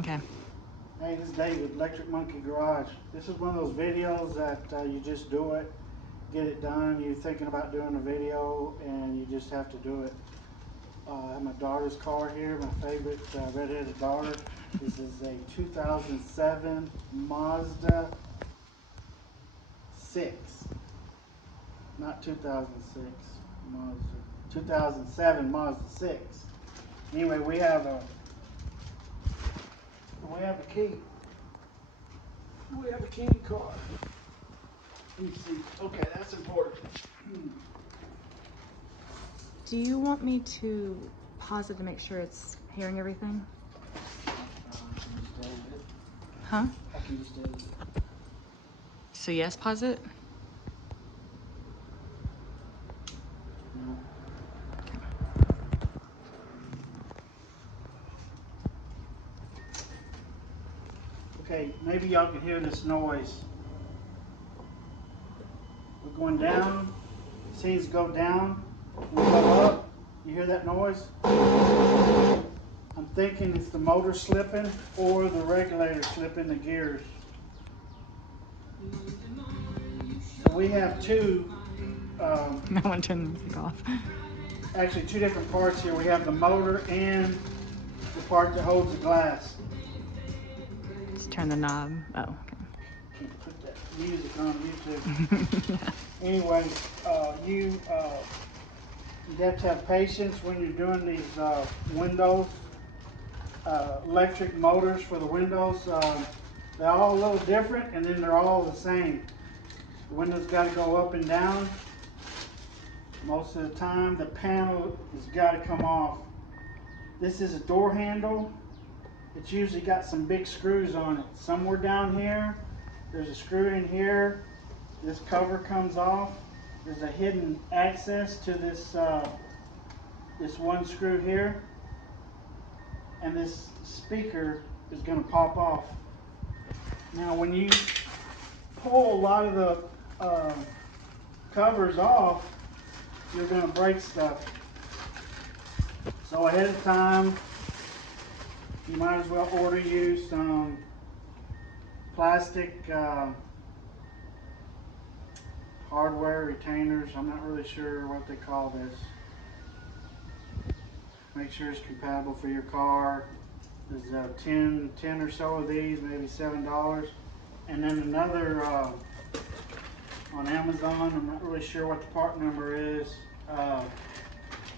Okay. Hey, this is David, Electric Monkey Garage. This is one of those videos that you just do it, get it done. You're thinking about doing a video and you just have to do it. I have my daughter's car here, my favorite red-headed daughter. This is a 2007 Mazda 6. Not 2006, Mazda. 2007 Mazda 6. Anyway, we have a key. We have a key card. Let me see. Okay, that's important. Do you want me to pause it to make sure it's hearing everything? Huh? I can just edit it. So yes, pause it? No. Okay, maybe y'all can hear this noise. We're going down. Seems go down. We go up. You hear that noise? I'm thinking it's the motor slipping or the regulator slipping the gears. So we have two. No one turned the music off. Actually, two different parts here. We have the motor and the part that holds the glass. Just turn the knob. Oh, okay. Can't put that music on YouTube. Anyway, you have to have patience when you're doing these windows, electric motors for the windows. They're all a little different, and then they're all the same. The window's got to go up and down. Most of the time, the panel has got to come off. This is a door handle. It's usually got some big screws on it. Somewhere down here, there's a screw in here. This cover comes off. There's a hidden access to this this one screw here, and this speaker is going to pop off. Now, when you pull a lot of the covers off, you're going to break stuff. So ahead of time, you might as well order you some plastic hardware retainers. I'm not really sure what they call this. Make sure it's compatible for your car. There's 10 or so of these, maybe $7. And then another on Amazon, I'm not really sure what the part number is.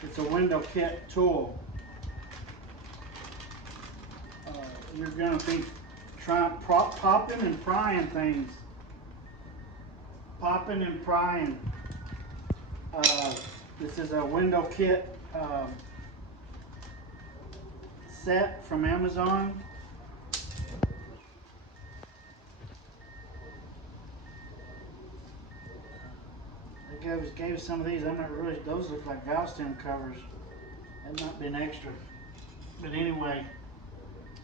It's a window kit tool. You're going to be popping and prying things. Popping and prying. This is a window kit set from Amazon. They gave some of these. I'm not really. Those look like valve stem covers. That might be an extra. But anyway,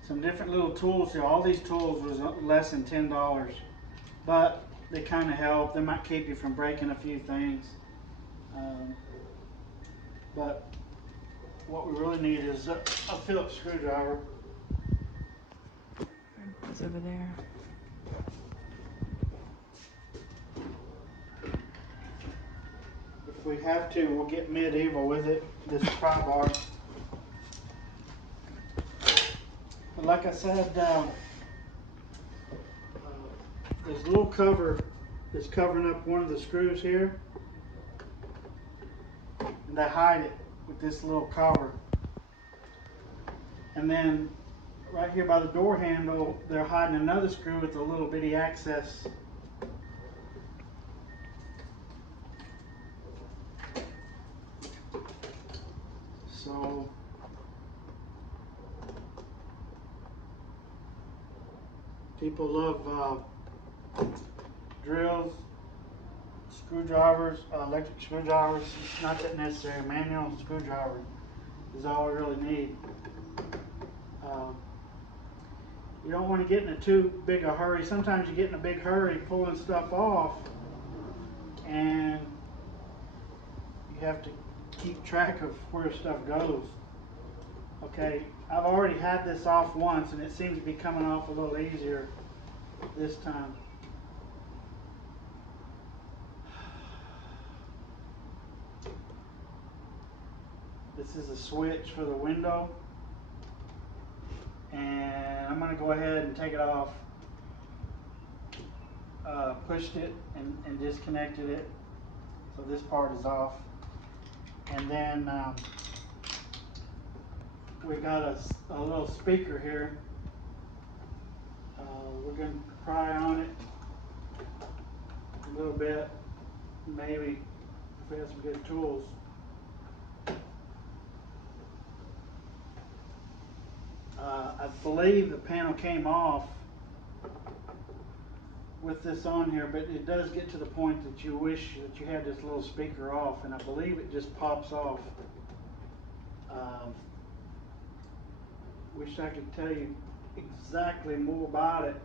some different little tools here. All these tools was less than $10, but they kind of help. They might keep you from breaking a few things. But what we really need is a Phillips screwdriver. It's over there. If we have to, we'll get medieval with it, this pry bar. But like I said, there's a little cover that's covering up one of the screws here. And they hide it with this little cover. And then right here by the door handle, they're hiding another screw with a little bitty access. So people love drills, screwdrivers, electric screwdrivers. It's not that necessary. Manual screwdriver is all we really need. You don't want to get in too big a hurry. Sometimes you get in a big hurry pulling stuff off, and you have to keep track of where stuff goes. Okay, I've already had this off once and it seems to be coming off a little easier this time. This is a switch for the window, and I'm going to go ahead and take it off. Pushed it and disconnected it, so this part is off. And then we got a little speaker here. We're going to pry on it a little bit, maybe if we have some good tools. I believe the panel came off with this on here, but it does get to the point that you wish that you had this little speaker off, and I believe it just pops off. Wish I could tell you exactly more about it.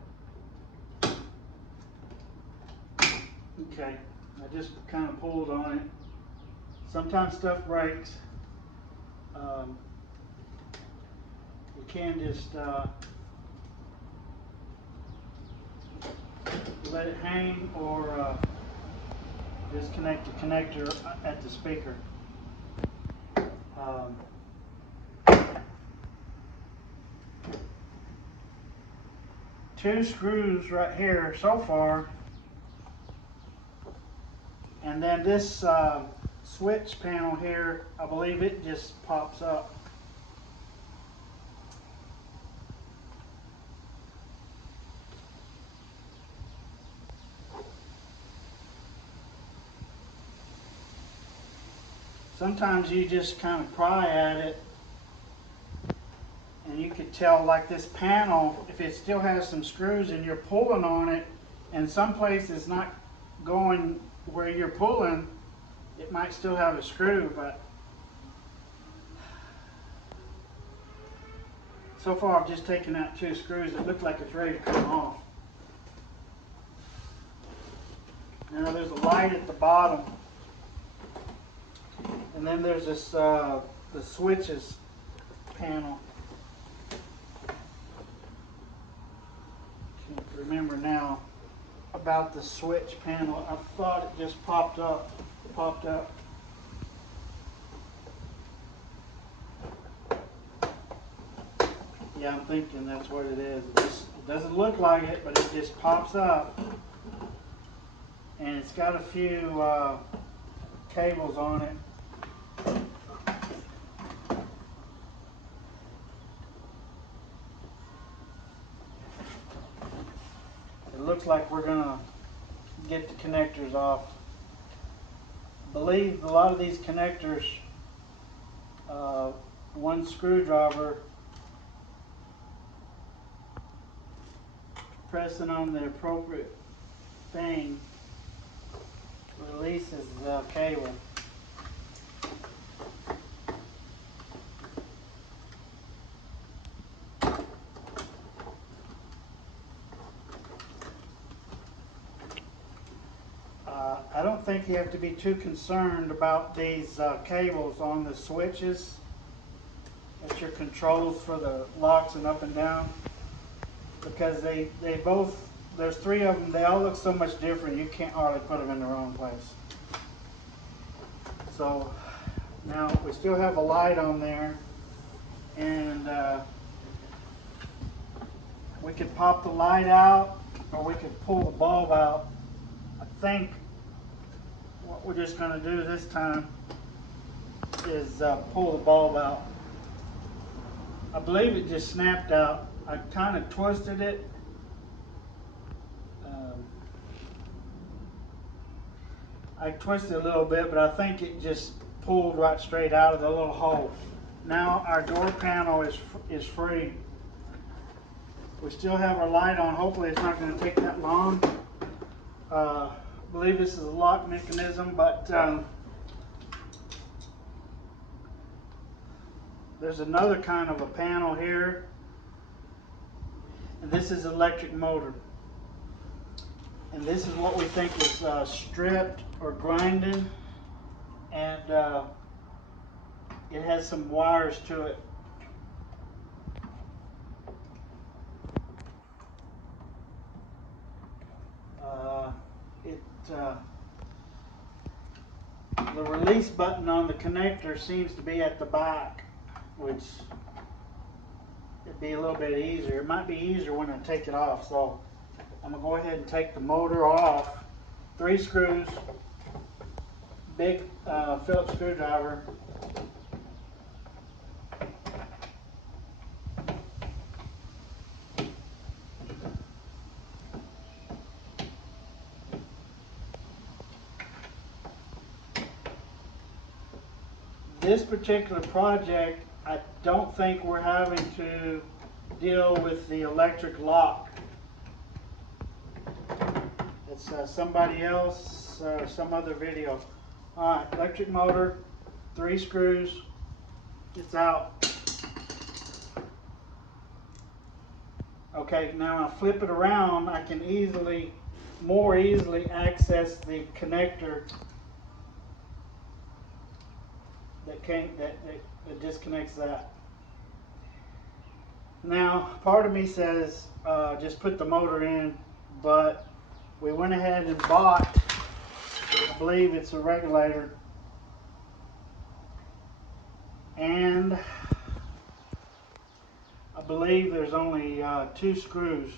Okay, I just kind of pulled on it. Sometimes stuff breaks. You can just let it hang, or disconnect the connector at the speaker. Two screws right here so far, and then this switch panel here, I believe it just pops up. Sometimes you just kind of pry at it, and you could tell, like this panel, if it still has some screws and you're pulling on it, and some places not going where you're pulling, it might still have a screw, but so far I've just taken out two screws. It looks like it's ready to come off. Now there's a light at the bottom, and then there's this the switches panel. Can't remember now about the switch panel. I thought it just popped up. Yeah, I'm thinking that's what it is. It doesn't look like it, but it just pops up. And it's got a few cables on it. It looks like we're gonna get the connectors off. I believe a lot of these connectors, one screwdriver, pressing on the appropriate thing, releases the cable. I don't think you have to be too concerned about these cables on the switches. That's your controls for the locks and up and down, because they both, there's three of them, they all look so much different you can't hardly put them in the wrong place. So now we still have a light on there, and we could pop the light out, or we could pull the bulb out. I think what we're just going to do this time is pull the bulb out. I believe it just snapped out. I kind of twisted it. I twisted a little bit, but I think it just pulled right straight out of the little hole. Now our door panel is free. We still have our light on. Hopefully it's not going to take that long. I believe this is a lock mechanism, but there's another kind of a panel here, and this is electric motor. And this is what we think is stripped or grinding, and it has some wires to it. the release button on the connector seems to be at the back, which it'd be a little bit easier. It might be easier when I take it off. So I'm gonna go ahead and take the motor off. 3 screws, big Phillips screwdriver. This particular project, I don't think we're having to deal with the electric lock. It's somebody else, some other video. Alright, electric motor, 3 screws, it's out. Okay, now I'll flip it around, I can more easily access the connector that disconnects that. Now, part of me says just put the motor in, but we went ahead and bought, I believe it's a regulator, and I believe there's only 2 screws.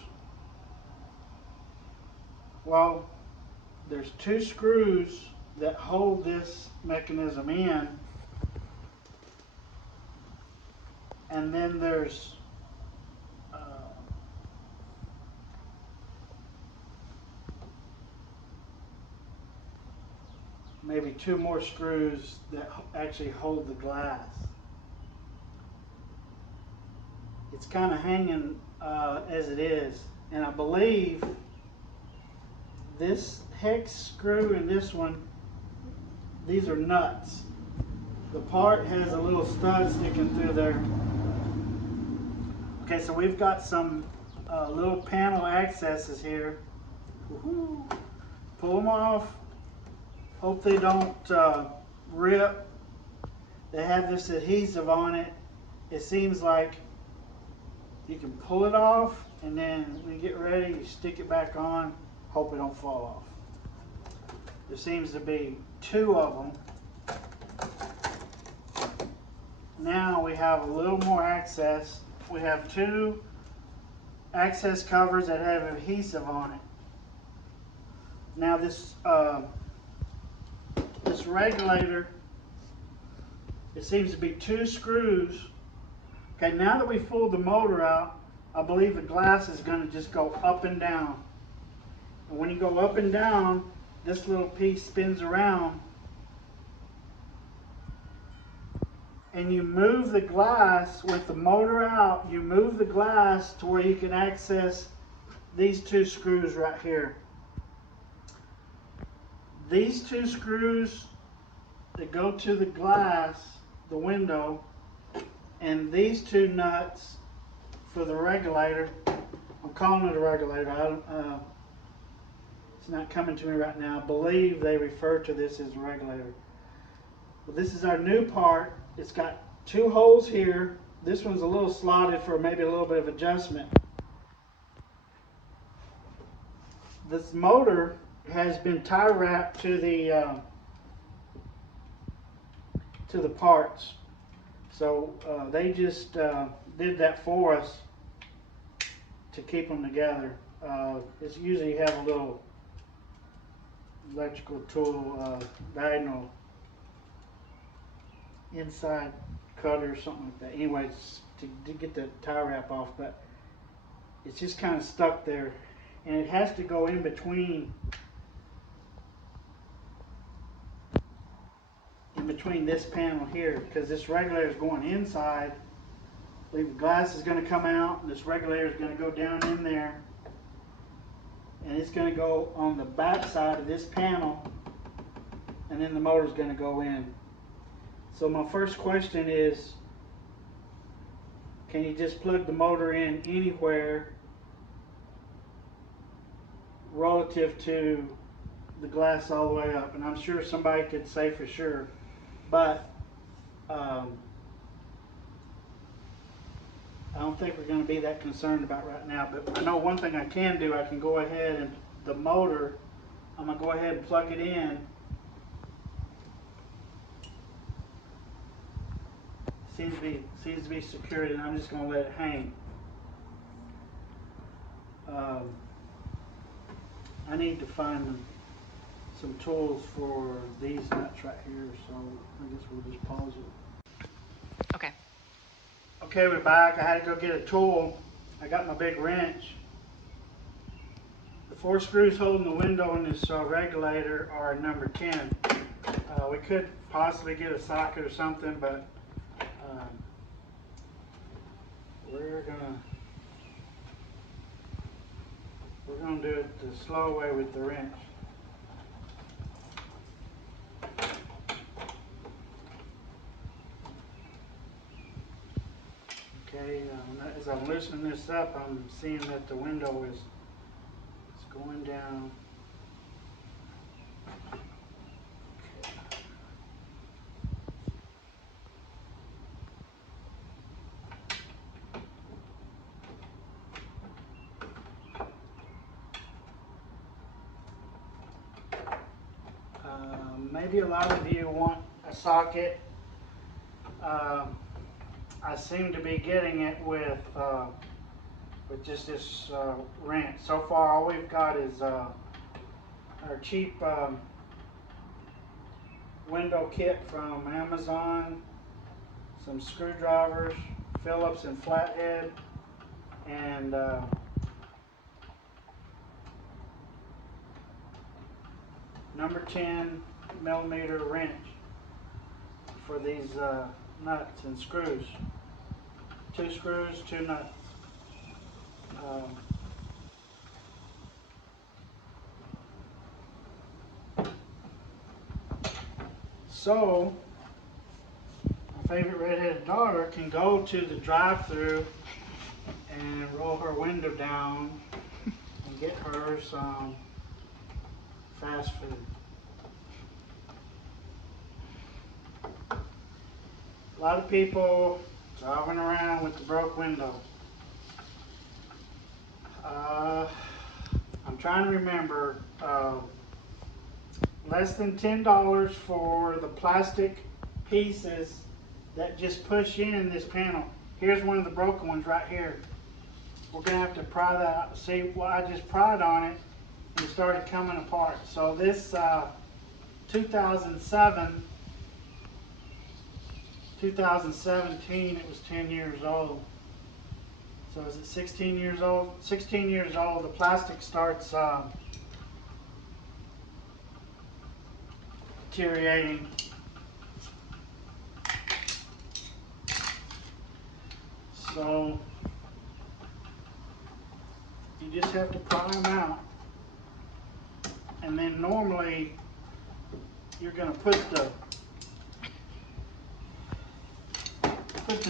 Well, there's 2 screws that hold this mechanism in, and then there's maybe 2 more screws that actually hold the glass. It's kind of hanging as it is, and I believe this hex screw and this one, these are nuts. The part has a little stud sticking through there. Okay, so we've got some little panel accesses here. Woohoo. Pull them off. Hope they don't rip. They have this adhesive on it. It seems like you can pull it off, and then when you get ready, you stick it back on. Hope it don't fall off. There seems to be 2 of them. Now we have a little more access. We have 2 access covers that have adhesive on it. Now this regulator, it seems to be 2 screws. Okay, now that we pulled the motor out, I believe the glass is going to just go up and down. And when you go up and down, this little piece spins around, and you move the glass with the motor out. You move the glass to where you can access these 2 screws right here. These 2 screws that go to the glass, the window, and these 2 nuts for the regulator. I'm calling it a regulator. It's not coming to me right now. I believe they refer to this as a regulator. Well, this is our new part. It's got 2 holes here. This one's a little slotted for maybe a little bit of adjustment. This motor has been tie wrapped to the parts. So they just did that for us to keep them together. It's usually you have a little electrical tool, diagonal inside cutter or something like that. Anyways, to get the tie wrap off, but it's just kind of stuck there, and it has to go in between this panel here, because this regulator is going inside. I believe the glass is going to come out, and this regulator is going to go down in there, and it's going to go on the back side of this panel, and then the motor is going to go in. So my first question is, can you just plug the motor in anywhere relative to the glass all the way up? And I'm sure somebody could say for sure, but I don't think we're going to be that concerned about right now. But I know one thing I can do, I can go ahead and the motor I'm going to go ahead and plug it in. Seems to be secured, and I'm just going to let it hang. I need to find some tools for these nuts right here, so I guess we'll just pause it. Okay. Okay, we're back. I had to go get a tool. I got my big wrench. The 4 screws holding the window in this regulator are number 10. We could possibly get a socket or something, but we're gonna do it the slow way with the wrench. Okay, as I'm loosening this up, I'm seeing that the window is going down. Maybe a lot of you want a socket. I seem to be getting it with just this wrench. So far, all we've got is our cheap window kit from Amazon, some screwdrivers, Phillips and flathead, and number 10 millimeter wrench for these nuts and screws. 2 screws, 2 nuts. So, my favorite redheaded daughter can go to the drive-thru and roll her window down and get her some fast food. A lot of people driving around with the broke window. I'm trying to remember, less than $10 for the plastic pieces that just push in this panel. Here's one of the broken ones right here. We're going to have to pry that out. See, well, I just pried on it and it started coming apart. So this 2017, it was 10 years old. So is it 16 years old? 16 years old, the plastic starts deteriorating. So you just have to pry them out. And then normally you're going to put the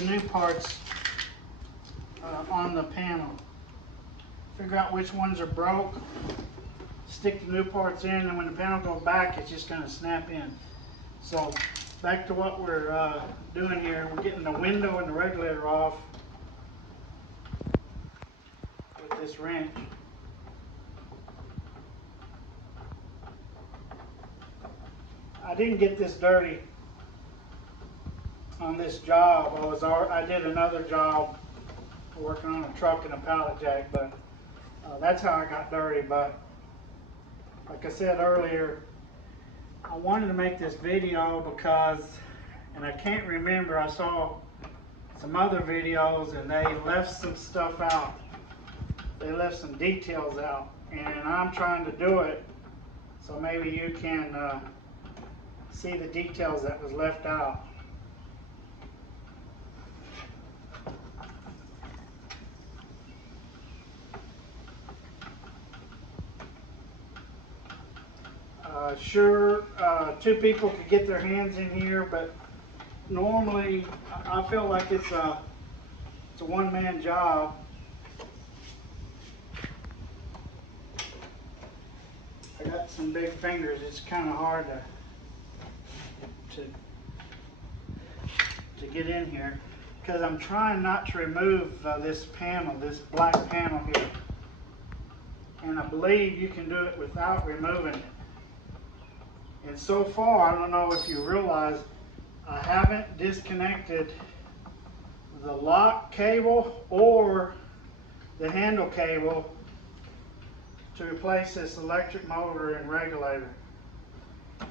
new parts on the panel. Figure out which ones are broke, stick the new parts in, and when the panel goes back, it's just going to snap in. So back to what we're doing here. We're getting the window and the regulator off with this wrench. I didn't get this dirty on this job. I did another job working on a truck and a pallet jack, but that's how I got dirty. But like I said earlier, I wanted to make this video because, and I can't remember, I saw some other videos and they left some stuff out. They left some details out, and I'm trying to do it so maybe you can see the details that was left out. Sure, 2 people could get their hands in here, but normally I feel like it's a one-man job. I got some big fingers. It's kind of hard to get in here because I'm trying not to remove this panel, this black panel here. And I believe you can do it without removing it. And so far, I don't know if you realize, I haven't disconnected the lock cable or the handle cable to replace this electric motor and regulator.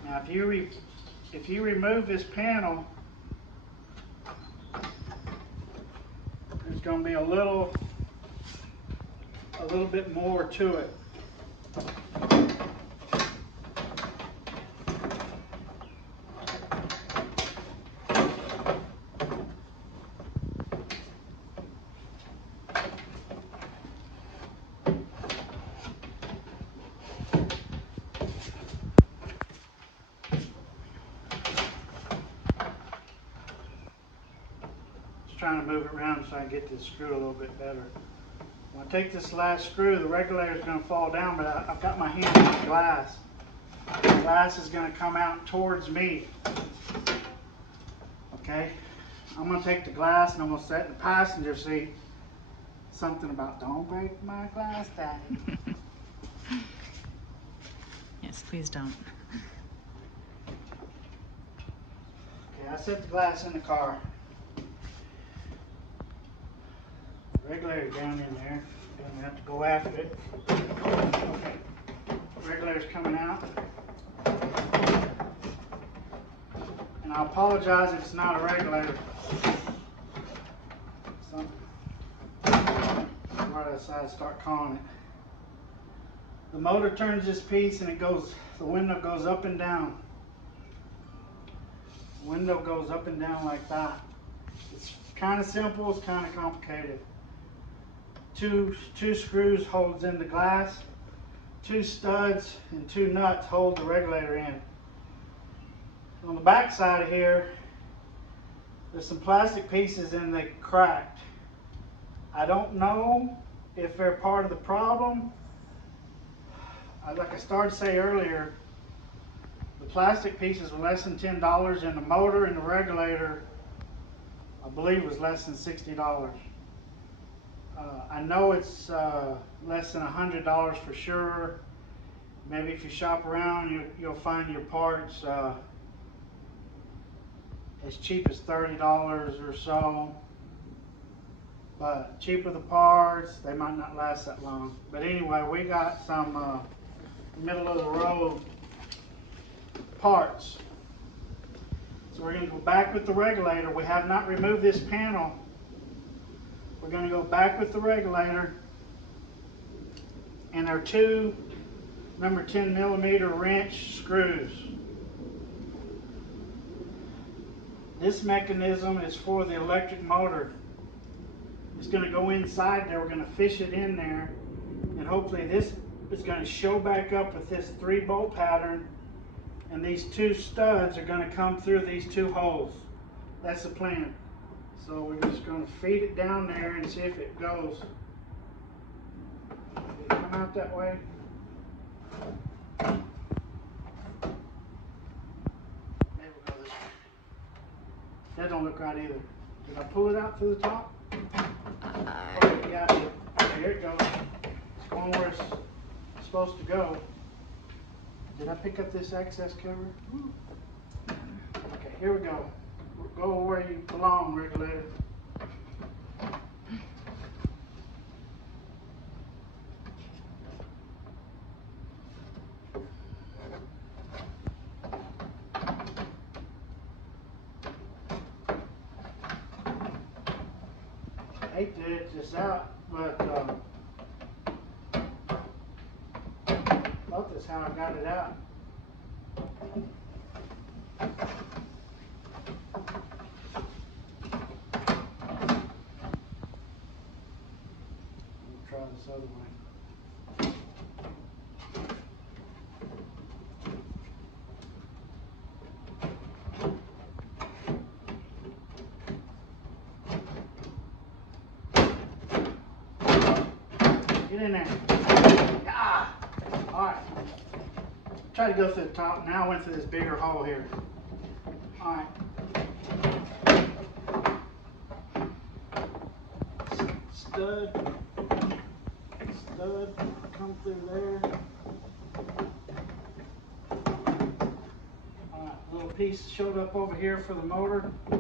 Now if you remove this panel, there's going to be a little bit more to it. Trying to move it around so I can get this screw a little bit better. When I take this last screw, the regulator is going to fall down, but I've got my hand on the glass. The glass is going to come out towards me. Okay, I'm going to take the glass and I'm going to set it in the passenger seat. Something about don't break my glass, Daddy. Yes, please don't. Okay, I set the glass in the car. Regulator down in there. Gonna have to go after it. Okay. Regulator's coming out. And I apologize if it's not a regulator. Something. Why did I decide to start calling it? The motor turns this piece and the window goes up and down. The window goes up and down like that. It's kind of simple, it's kind of complicated. Two screws holds in the glass, 2 studs and 2 nuts hold the regulator in. On the back side of here, there's some plastic pieces and they cracked. I don't know if they're part of the problem. Like I started to say earlier, the plastic pieces were less than $10 and the motor and the regulator, I believe, was less than $60. I know it's less than $100 for sure. Maybe if you shop around, you'll find your parts as cheap as $30 or so. But cheaper the parts, they might not last that long. But anyway, we got some middle of the road parts. So we're going to go back with the regulator. We have not removed this panel. We're going to go back with the regulator and our 2 number 10mm wrench screws. This mechanism is for the electric motor. It's going to go inside there. We're going to fish it in there, and hopefully this is going to show back up with this 3-bolt pattern, and these 2 studs are going to come through these 2 holes. That's the plan. So we're just going to feed it down there and see if it goes. Did it come out that way? Maybe we'll go this way. That don't look right either. Did I pull it out through the top? Okay, yeah. Okay, here it goes. It's going where it's supposed to go. Did I pick up this access cover? Okay, here we go. Go where you belong, regulator. I hate to edge this out, but thought that's how I got it out. Try this other way. Get in there. Ah! Alright. Try to go through the top. Now I went through this bigger hole here. Alright. Stud. Come through there. little piece showed up over here for the motor. The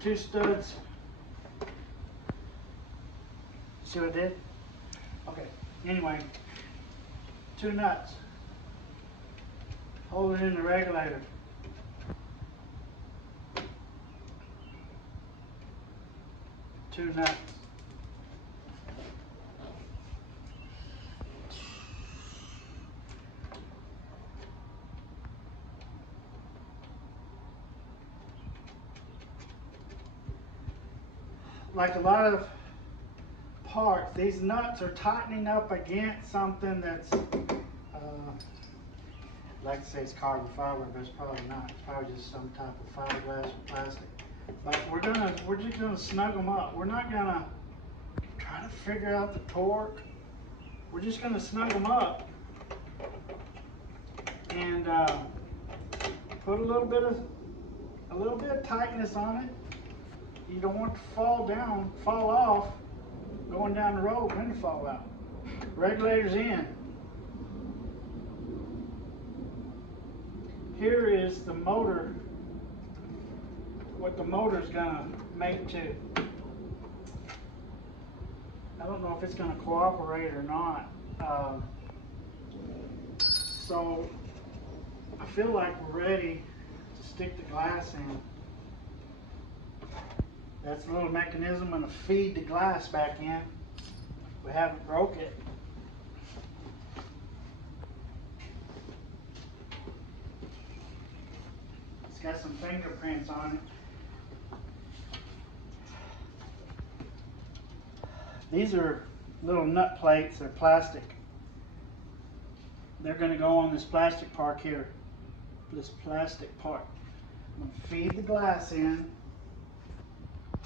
two studs. See what I did? Okay. Anyway, two nuts. Hold it in the regulator. Two nuts. Like a lot of parts, these nuts are tightening up against something that's, I'd like to say it's carbon fiber, but it's probably not. It's probably just some type of fiberglass or plastic. But we're just gonna snug them up. We're not gonna try to figure out the torque. We're just gonna snug them up and put a little bit of tightness on it. You don't want it to fall off, going down the road, and then fall out. Regulator's in. Here is the motor, what the motor's gonna make to. I don't know if it's gonna cooperate or not. So I feel like we're ready to stick the glass in. That's a little mechanism gonna feed the glass back in. We haven't broke it. It's got some fingerprints on it. These are little nut plates, they're plastic. They're gonna go on this plastic part here. This plastic part. I'm gonna feed the glass in.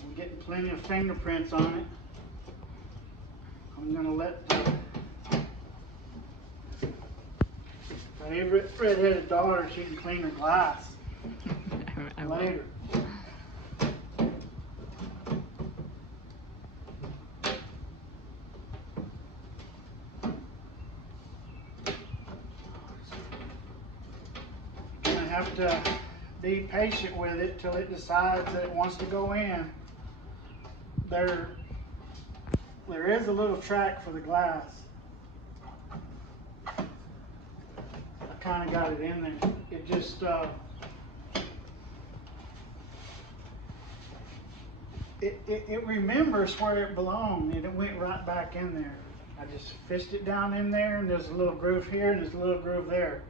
I'm getting plenty of fingerprints on it. I'm gonna let the favorite red-headed daughter, she can clean her glass later. You're gonna have to be patient with it till it decides that it wants to go in. There is a little track for the glass. I kind of got it in there. It just it remembers where it belonged and it went right back in there. I just fished it down in there, and there's a little groove here and there's a little groove there,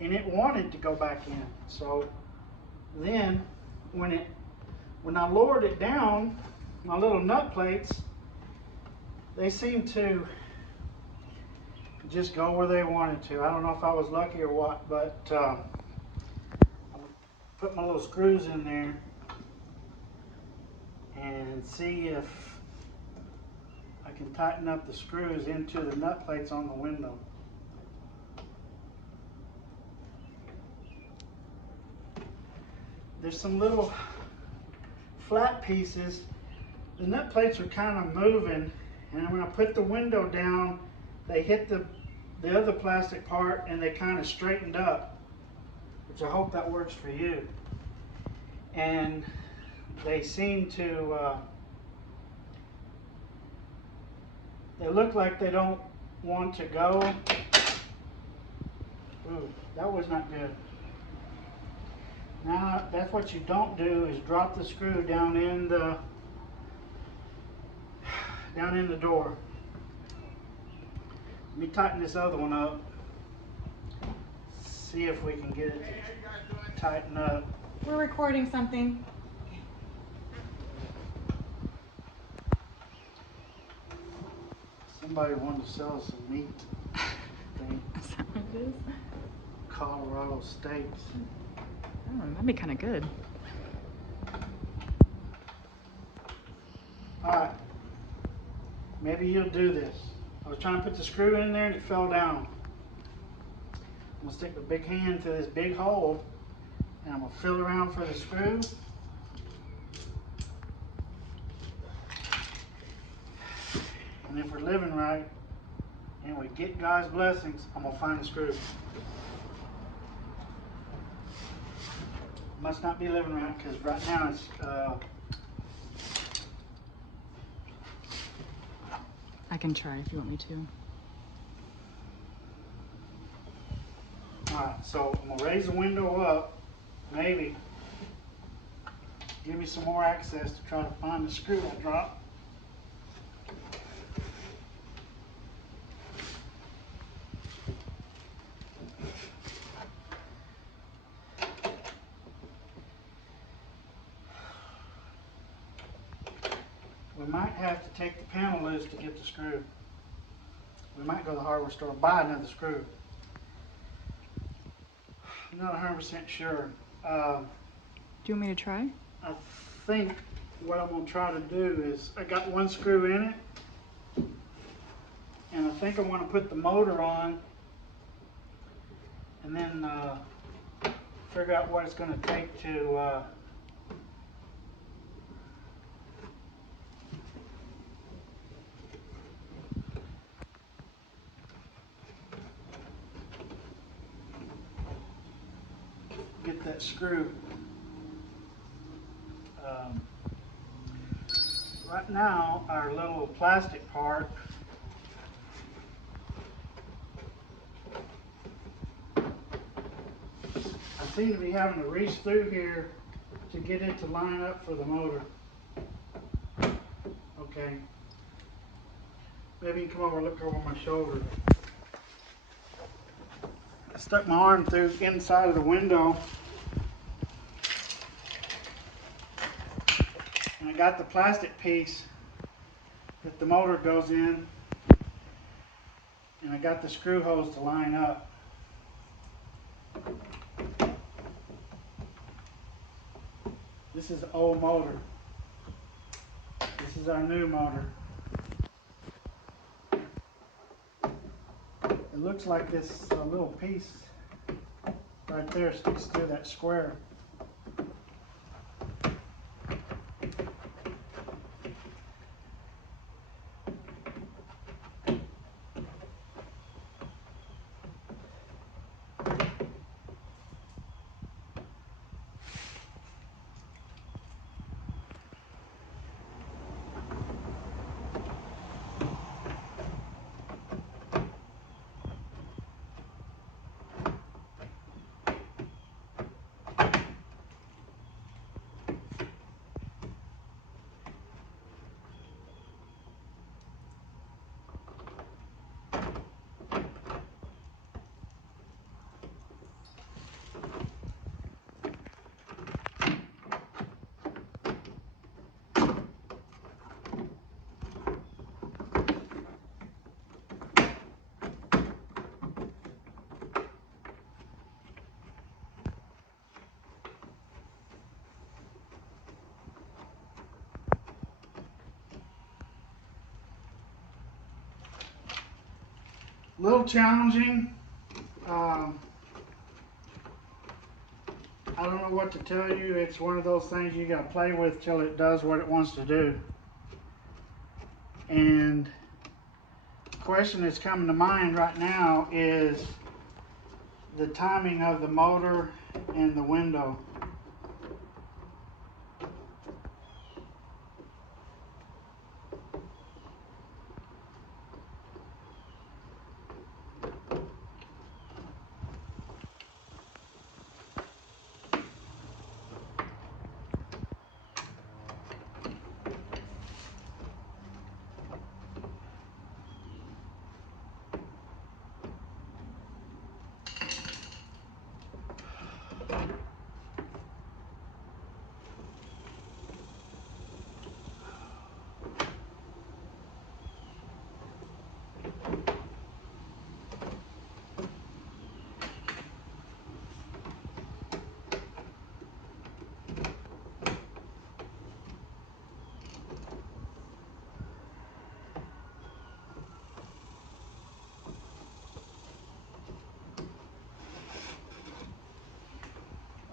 and it wanted to go back in. So then when I lowered it down, my little nut plates, they seem to just go where they wanted to. I don't know if I was lucky or what, but I put my little screws in there and see if I can tighten up the screws into the nut plates on the window. There's some little flat pieces. The nut plates are kind of moving, and when I put the window down, they hit the other plastic part and they kind of straightened up, which I hope that works for you. And they seem to, they look like they don't want to go. Ooh, that was not good. Now, that's what you don't do, is drop the screw down in the door. Let me tighten this other one up. See if we can get it to tighten up. We're recording something. Somebody wanted to sell us some meat. Is that what it is? Colorado steaks. Oh, that'd be kind of good. Alright. Maybe you'll do this. I was trying to put the screw in there and it fell down. I'm going to stick the big hand through this big hole and I'm going to feel around for the screw. And if we're living right and we get God's blessings, I'm going to find the screw. Must not be living right, because right now it's I can try if you want me to. alright, so I'm gonna raise the window up, maybe give me some more access to try to find the screw I dropped. We might have to take the panel loose to get the screw. We might go to the hardware store and buy another screw. I'm not 100% sure. Do you want me to try? I think what I'm going to try to do is, I got one screw in it, and I think I want to put the motor on, and then figure out what it's going to take to get that screw. Right now, our little plastic part I seem to be having to reach through here to get it to line up for the motor. Okay. Maybe you can come over and look over my shoulder. I stuck my arm through inside of the window, and I got the plastic piece that the motor goes in, and I got the screw holes to line up. This is the old motor. This is our new motor. It looks like this little piece right there sticks through that square. A little challenging. I don't know what to tell you. It's one of those things you got to play with till it does what it wants to do. And the question that's coming to mind right now is the timing of the motor and the window.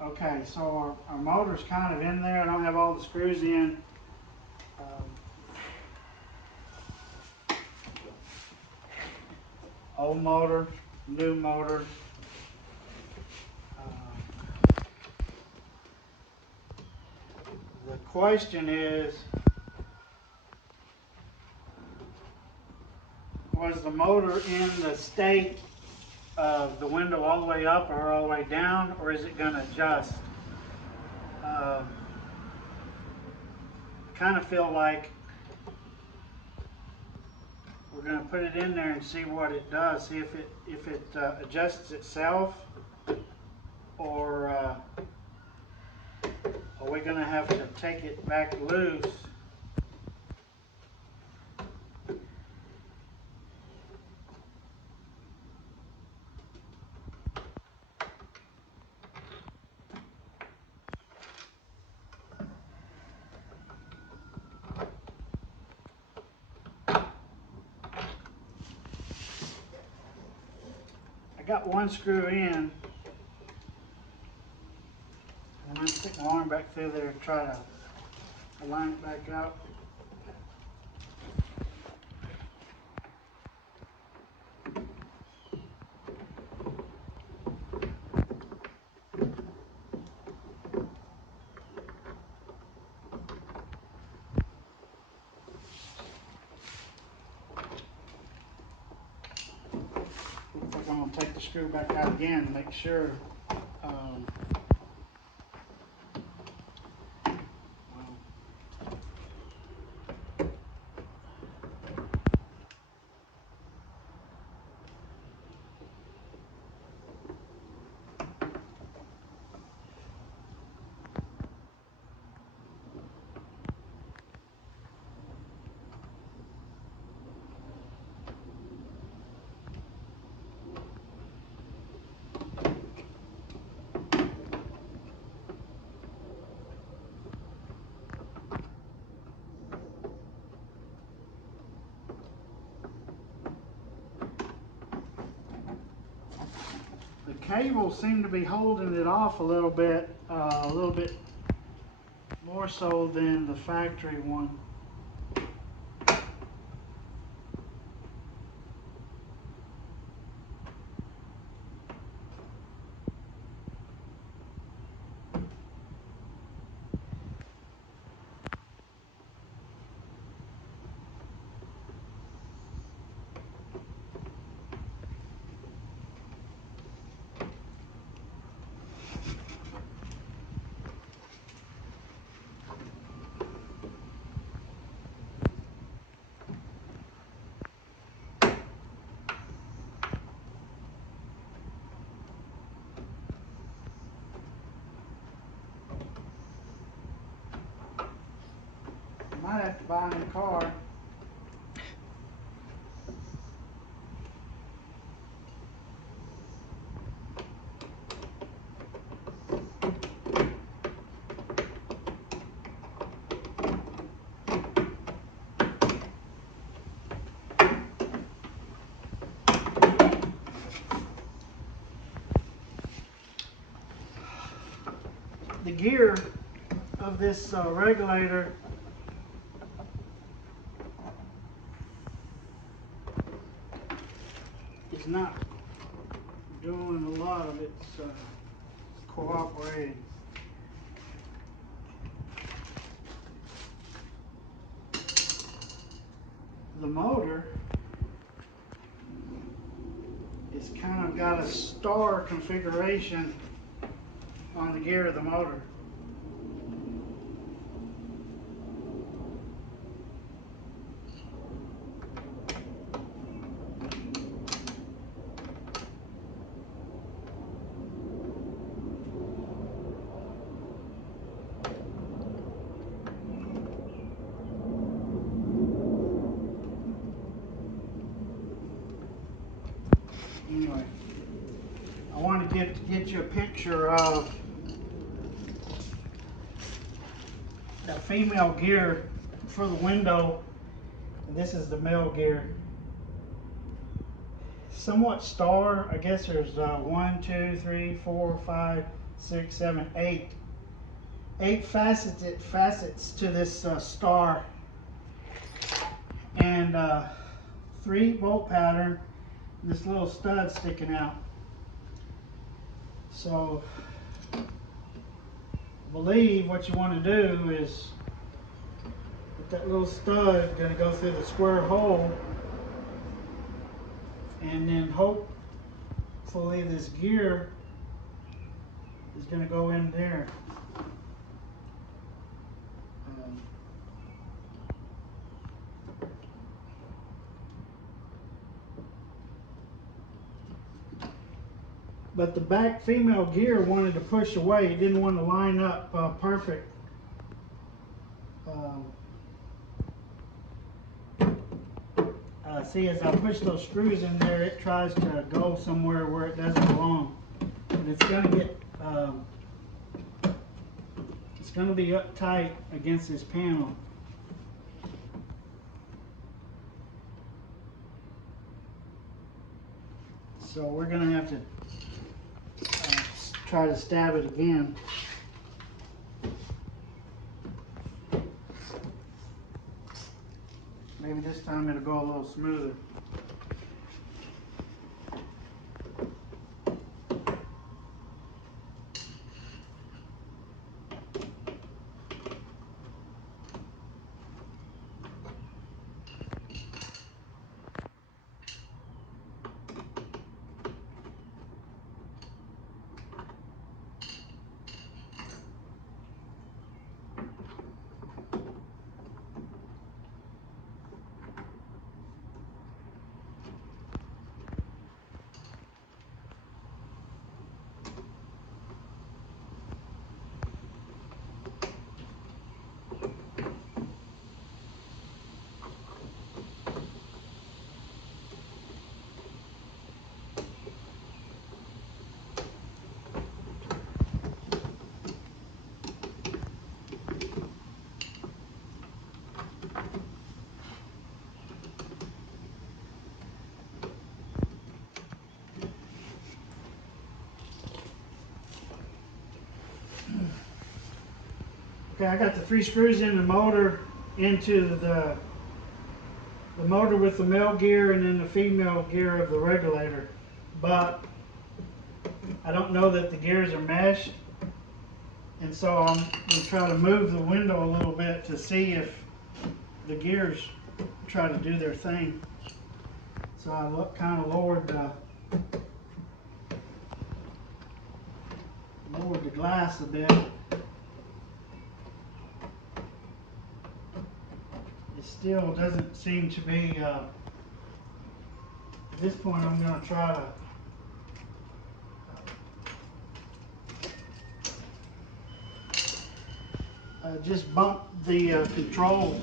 Okay, so our motor's kind of in there. I don't have all the screws in. Old motor, new motor. question is, was the motor in the state of the window all the way up or all the way down, or is it going to adjust? Kind of feel like we're going to put it in there and see what it does, see if it adjusts itself, or are we going to have to take it back loose? I got one screw in. I'm going to stick my arm back through there and try to align it back out. Looks like I'm going to take the screw back out again and make sure. The cable seemed to be holding it off a little bit more so than the factory one. Might have to buy a new car. The gear of this regulator is not doing a lot of its cooperating. The motor is kind of got a star configuration on the gear of the motor. Anyway, I want to get you a picture of the female gear for the window, and this is the male gear. Somewhat star. I guess there's 1, 2, 3, 4, 5, 6, 7, 8. 8 facets to this star, and 3 bolt pattern. This little stud sticking out. So I believe what you want to do is But that little stud is going to go through the square hole, and then hopefully this gear is going to go in there. But the back female gear wanted to push away. It didn't want to line up perfect. See, as I push those screws in there, it tries to go somewhere where it doesn't belong. And it's going to get, it's going to be up tight against this panel. So we're going to have to try to stab it again. Maybe this time it'll go a little smoother. Okay, I got the 3 screws in the motor into the motor with the male gear and then the female gear of the regulator. But I don't know that the gears are meshed. And so I'm going to try to move the window a little bit to see if the gears try to do their thing. So I kind of lowered the glass a bit. It still doesn't seem to be, at this point I'm going to try to just bump the controls.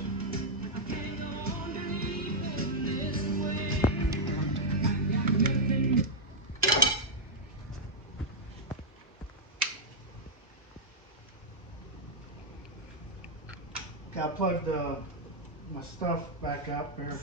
Okay, I plugged my stuff back up here.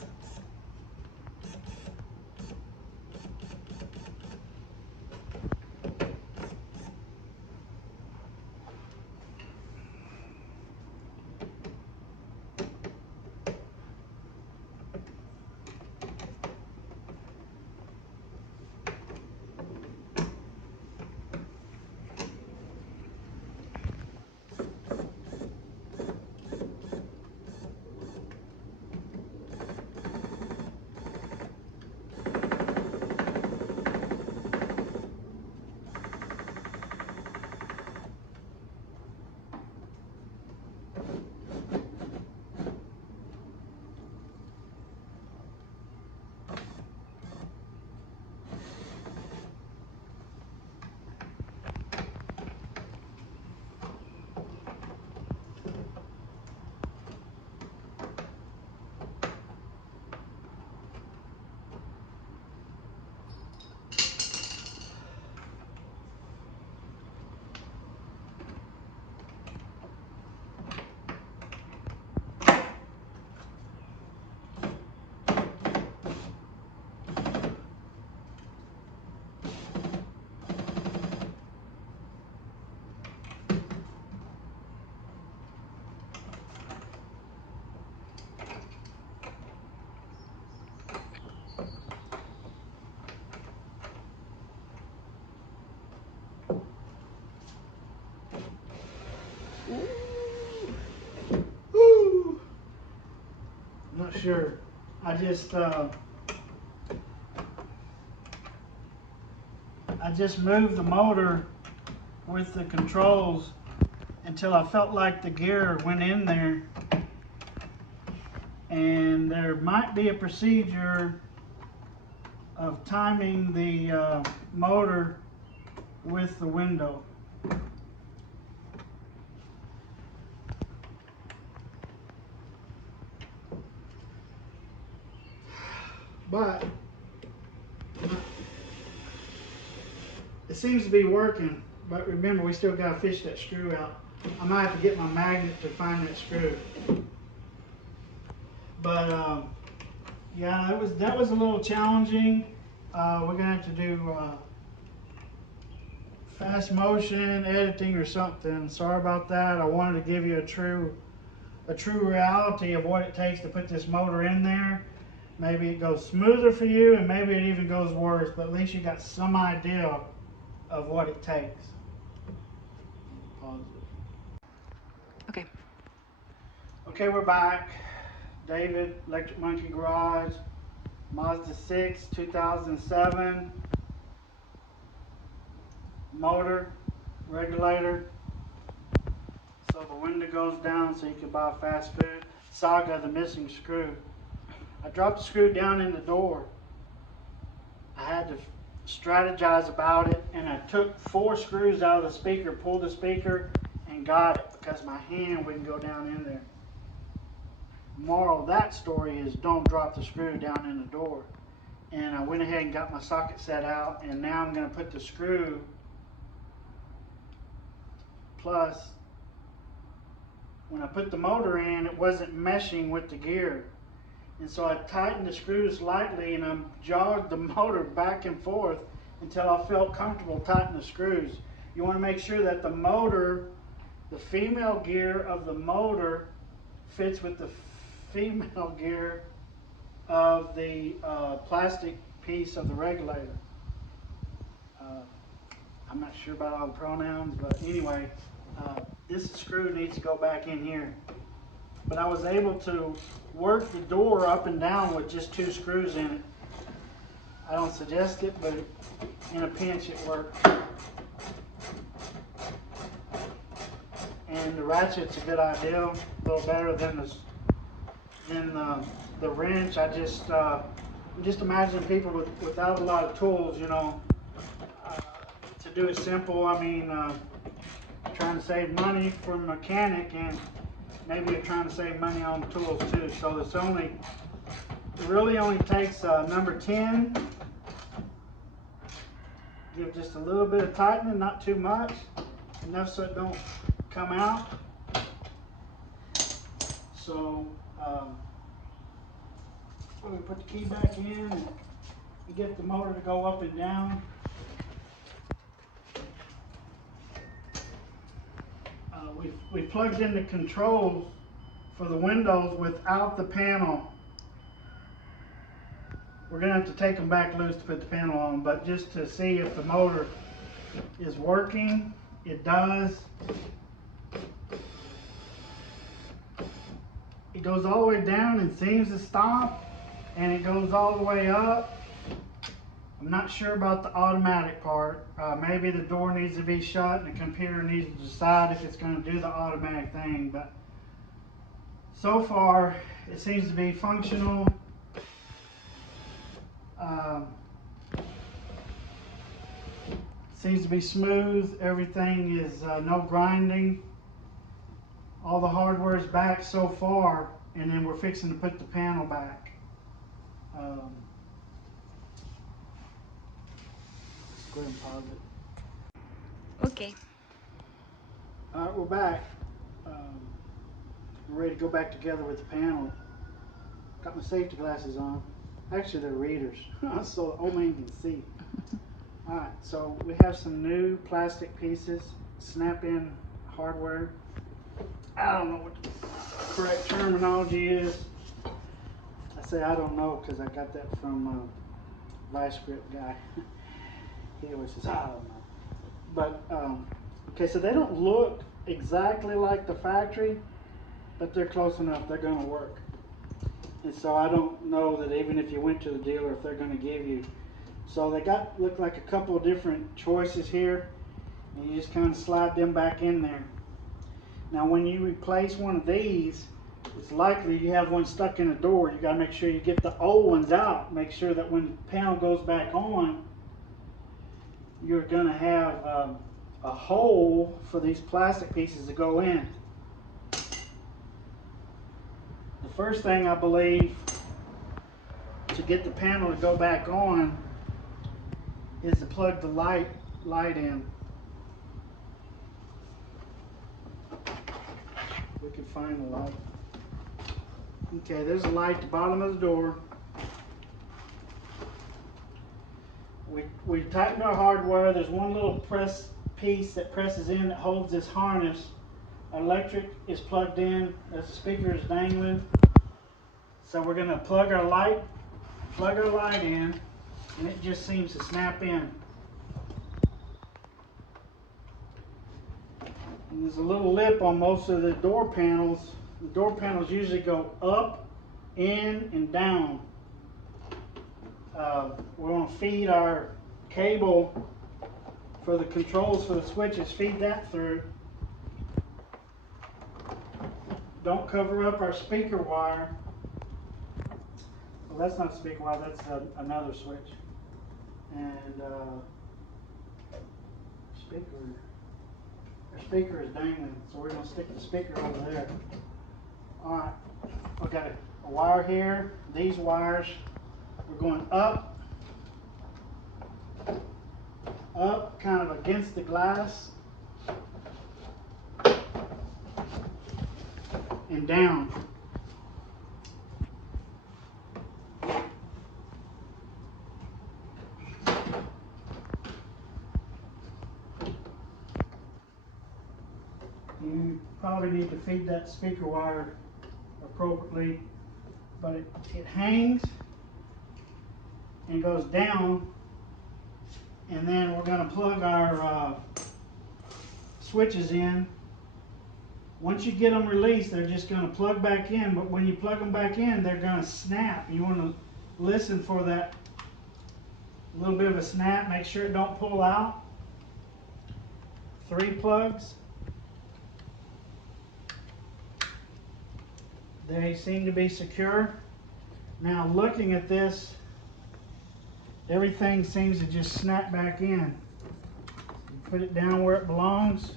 sure. I just moved the motor with the controls until I felt like the gear went in there. And there might be a procedure of timing the motor with the window. But it seems to be working. But remember, we still got to fish that screw out. I might have to get my magnet to find that screw. But yeah, that was a little challenging. We're gonna have to do fast motion editing or something. Sorry about that. I wanted to give you a true reality of what it takes to put this motor in there. Maybe it goes smoother for you, and maybe it even goes worse. But at least you got some idea of what it takes. Pause it. Okay. Okay, we're back. David, Electric Monkey Garage, Mazda 6, 2007, motor, regulator, so the window goes down so you can buy fast food. Saga, the missing screw. I dropped the screw down in the door. I had to strategize about it, and I took 4 screws out of the speaker, pulled the speaker, and got it because my hand wouldn't go down in there. Moral of that story is don't drop the screw down in the door. And I went ahead and got my socket set out, and now I'm going to put the screw plus when I put the motor in, it wasn't meshing with the gear, and so I tightened the screws lightly and I jogged the motor back and forth until I felt comfortable tightening the screws. You want to make sure that the motor, the female gear of the motor, fits with the female gear of the plastic piece of the regulator. I'm not sure about all the pronouns, but anyway, this screw needs to go back in here. But I was able to work the door up and down with just 2 screws in it. I don't suggest it, but in a pinch it worked. And the ratchet's a good idea, a little better than the wrench. I just imagine people without a lot of tools, you know, to do it simple. I mean, trying to save money for a mechanic, and maybe you're trying to save money on tools too. So it really only takes number 10. Give just a little bit of tightening, not too much, enough so it don't come out. So we put the key back in and we get the motor to go up and down. We plugged in the controls for the windows without the panel. We're going to have to take them back loose to put the panel on, but just to see if the motor is working, it does. It goes all the way down and seems to stop, and it goes all the way up. I'm not sure about the automatic part. Maybe the door needs to be shut and the computer needs to decide if it's going to do the automatic thing, but so far it seems to be functional. Seems to be smooth. Everything is no grinding. All the hardware is back so far, and then we're fixing to put the panel back. Let's go ahead and pause it. Okay. All right, we're back. We're ready to go back together with the panel. Got my safety glasses on. Actually, they're readers, so only you can see. All right, so we have some new plastic pieces, snap-in hardware. I don't know what the correct terminology is. I say I don't know because I got that from Vice Grip guy. He always says, I don't know. But, okay, so they don't look exactly like the factory, but they're close enough. They're going to work. And so I don't know that even if you went to the dealer, if they're going to give you. So they look like a couple of different choices here, and you just kind of slide them back in there. Now when you replace one of these, it's likely you have one stuck in the door. You got to make sure you get the old ones out. Make sure that when the panel goes back on, you're going to have a hole for these plastic pieces to go in. The first thing I believe to get the panel to go back on is to plug the light in. We can find the light. Okay, there's a light at the bottom of the door. We tightened our hardware. There's one little press piece that presses in that holds this harness. Our electric is plugged in. The speaker is dangling. So we're going to plug our light in, and it just seems to snap in. And there's a little lip on most of the door panels. The door panels usually go up, in, and down. We want to feed our cable for the controls for the switches, feed that through. Don't cover up our speaker wire. Well, that's not a speaker wire, that's another switch. And our speaker is dangling, so we're going to stick the speaker over there. Alright, we've got a wire here. These wires, we're going up, kind of against the glass, and down. You probably need to feed that speaker wire appropriately, but it hangs and goes down, and then we're going to plug our switches in. Once you get them released, they're just going to plug back in, but when you plug them back in, they're going to snap. You want to listen for that little bit of a snap, make sure it don't pull out. 3 plugs. They seem to be secure. Now looking at this, everything seems to just snap back in. You put it down where it belongs.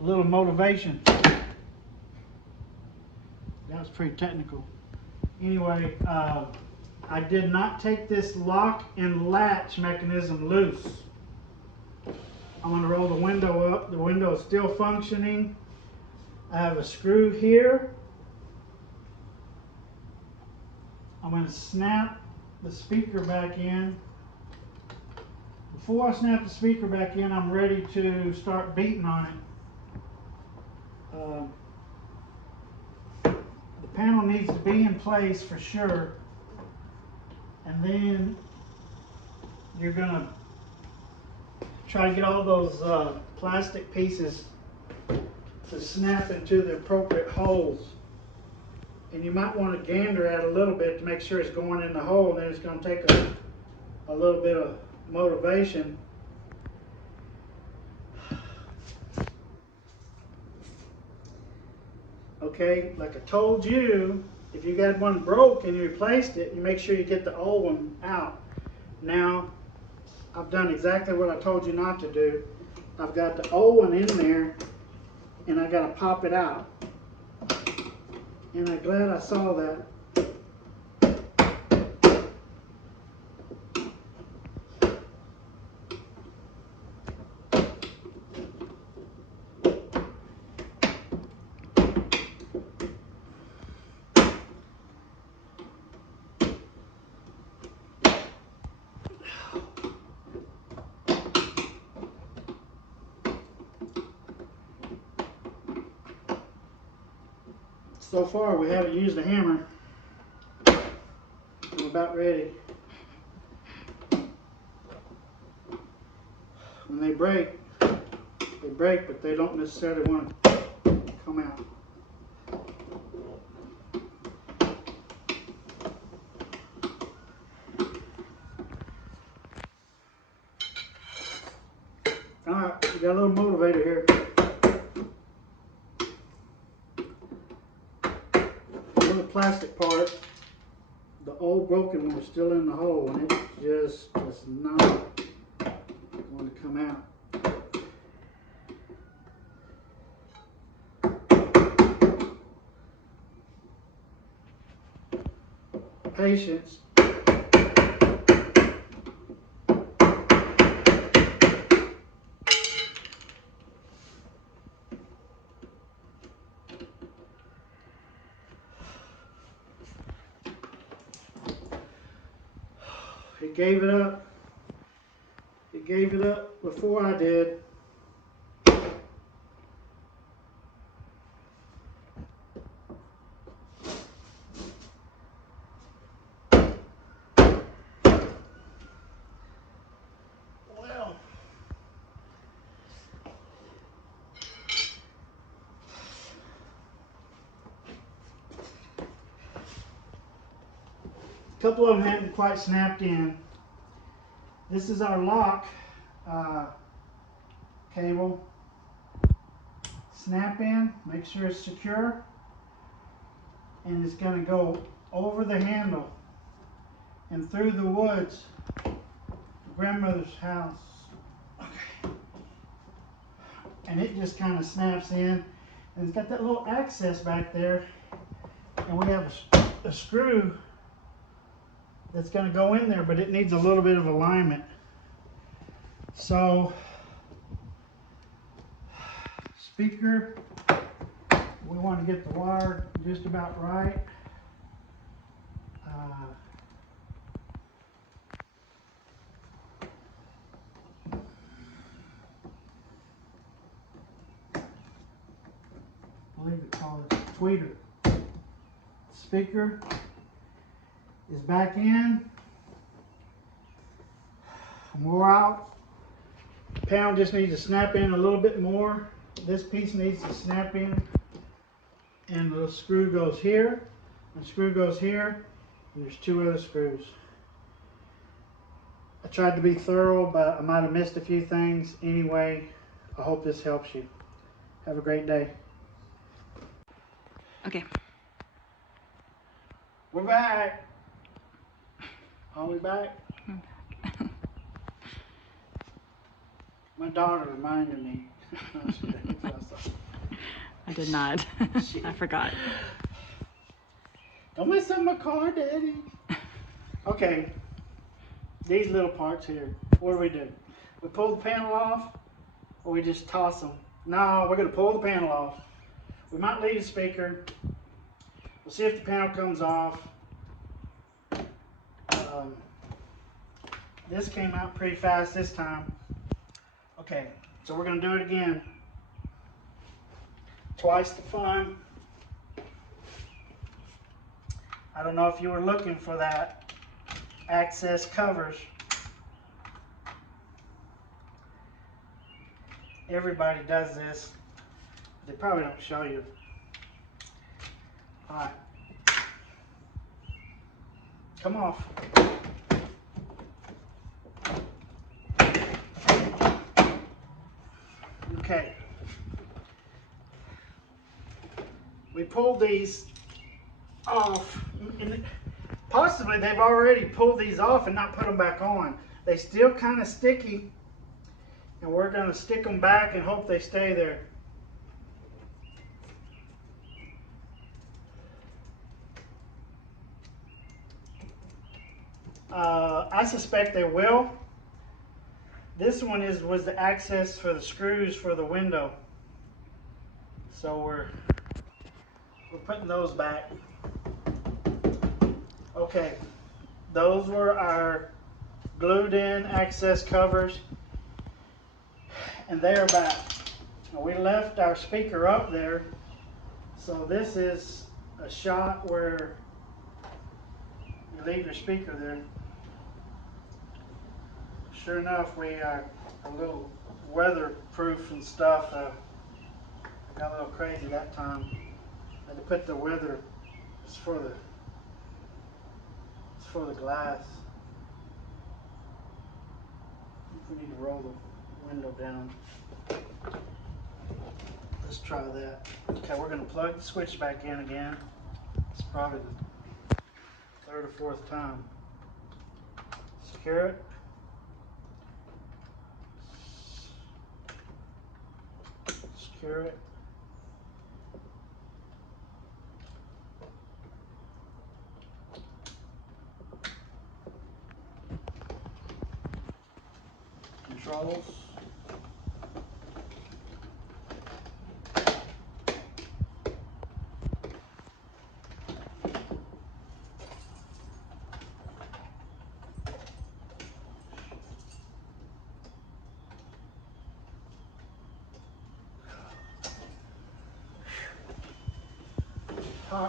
A little motivation. That was pretty technical. Anyway, I did not take this lock and latch mechanism loose. I'm going to roll the window up. The window is still functioning. I have a screw here. I'm going to snap the speaker back in. Before I snap the speaker back in, I'm ready to start beating on it. The panel needs to be in place for sure. And then you're going to try to get all those plastic pieces to snap into the appropriate holes. And you might want to gander at it a little bit to make sure it's going in the hole, and then it's going to take a little bit of motivation. Okay, like I told you, if you got one broke and you replaced it, you make sure you get the old one out. Now, I've done exactly what I told you not to do. I've got the old one in there, and I got to pop it out. And I'm glad I saw that. So far, we haven't used a hammer. I'm about ready. When they break, but they don't necessarily want to come out. We got a little motivator here. A little plastic part. The old broken one was still in the hole, and it just was not going to come out. Patience. It gave it up. It gave it up before I did. Well, a couple of them hadn't quite snapped in. This is our lock cable. Snap in, make sure it's secure, and it's going to go over the handle and through the woods, grandmother's house. Okay. And it just kind of snaps in, and it's got that little access back there, and we have a screw that's going to go in there, but it needs a little bit of alignment. So, speaker, we want to get the wire just about right. I believe they call it a tweeter. Speaker is back in. More out. Panel just needs to snap in a little bit more. This piece needs to snap in, and the screw goes here, and the screw goes here, and there's two other screws. I tried to be thorough, but I might have missed a few things. Anyway, I hope this helps you. Have a great day. Okay. We're back. Are we back? My daughter reminded me. I did not. I forgot. Don't mess up my car, Daddy. Okay, these little parts here, what do? We pull the panel off, or we just toss them? No, we're going to pull the panel off. We might leave the speaker. We'll see if the panel comes off. This came out pretty fast this time. Okay, so we're going to do it again. Twice the fun. I don't know if you were looking for that. Access covers. Everybody does this. They probably don't show you. Alright. Come off. Okay. We pulled these off. And possibly they've already pulled these off and not put them back on. They still kind of sticky. And we're going to stick them back and hope they stay there. I suspect they will. This one was the access for the screws for the window. So we're putting those back. Okay, those were our glued in access covers, and they are back. Now, we left our speaker up there, so this is a shot where you leave your speaker there. Sure enough, we are a little weatherproof and stuff. Got a little crazy that time. I had to put the weather. It's for the glass. We need to roll the window down. Let's try that. Okay, we're going to plug the switch back in again. It's probably the third or fourth time. Secure it. Secure it. Controls.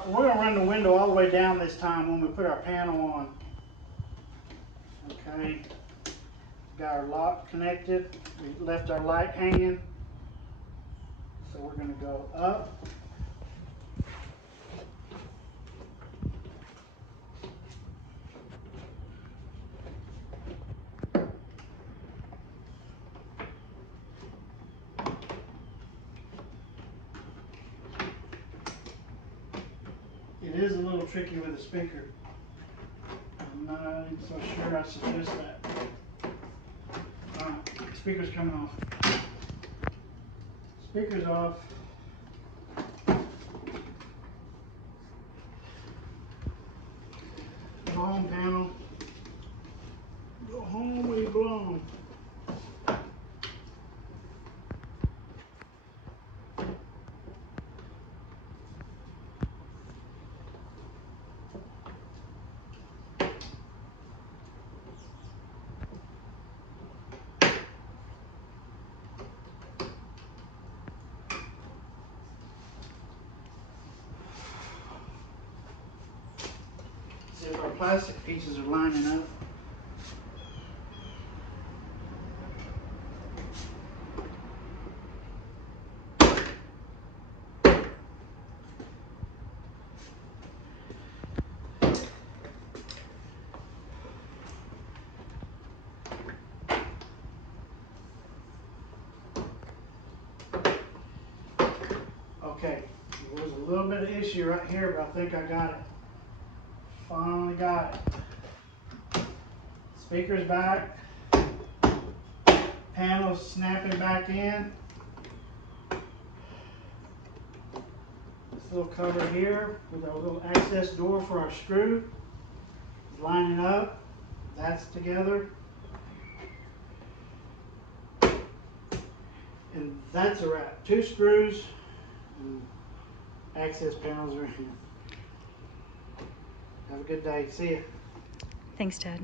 We're going to run the window all the way down this time when we put our panel on. Okay. Got our lock connected. We left our light hanging. So we're going to go up. It is a little tricky with the speaker. I'm not so sure I suggest that. Alright, speaker's coming off. Speaker's off. The home panel. Go home where you belong. See if our plastic pieces are lining up. Okay, there was a little bit of issue right here, but I think I got it. Finally got it. Speaker's back. Panel's snapping back in. This little cover here with our little access door for our screw is lining up. That's together. And that's a wrap. 2 screws and access panels are in. Have a good day. See ya. Thanks, Dad.